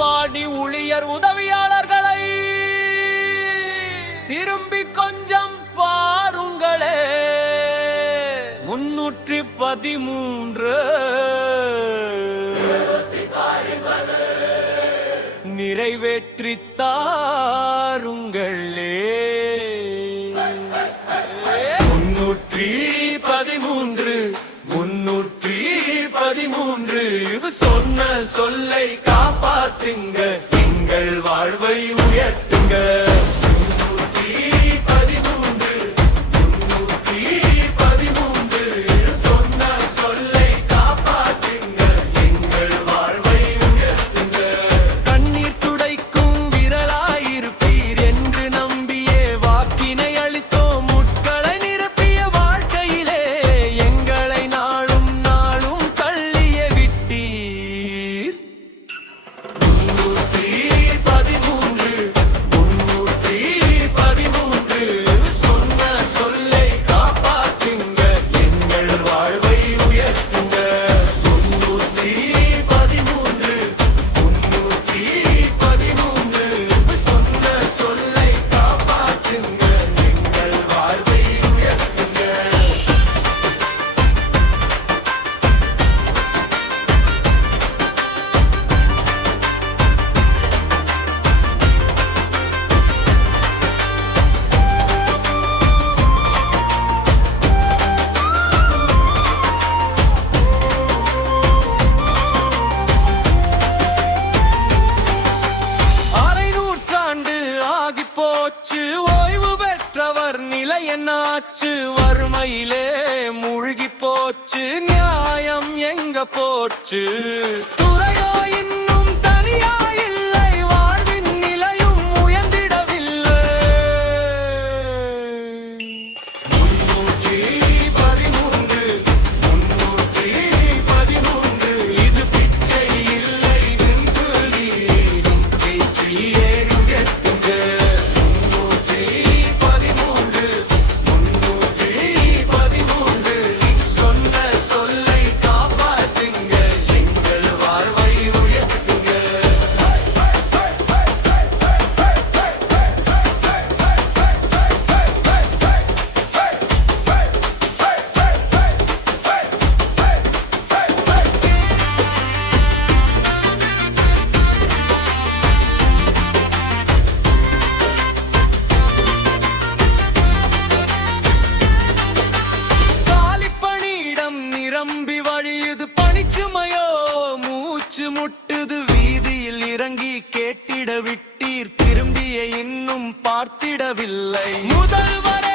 அங்கன்வாடி ஊழியர் உதவியாளர்களை. திரும்பி கொஞ்சம் பாருங்களே. முன்னூற்றி பதிமூன்று. நிறைவேற்றி தாருங்களே. முன்னூற்றி பதிமூன்று. பதிமூன்று. சொன்ன சொல்லை காப்பாத்துங்க எங்கள் வாழ்வை உயர்த்துங்க. என்னாச்சு வறுமையிலே மூழ்கி போச்சு. நியாயம் எங்க போச்சு? வழியுது பனிச்சுமையோ மூச்சு முட்டுது வீதியில் இறங்கி கேட்டிட விட்டீர். திரும்பிய இன்னும் பார்த்திடவில்லை. முதல்வரை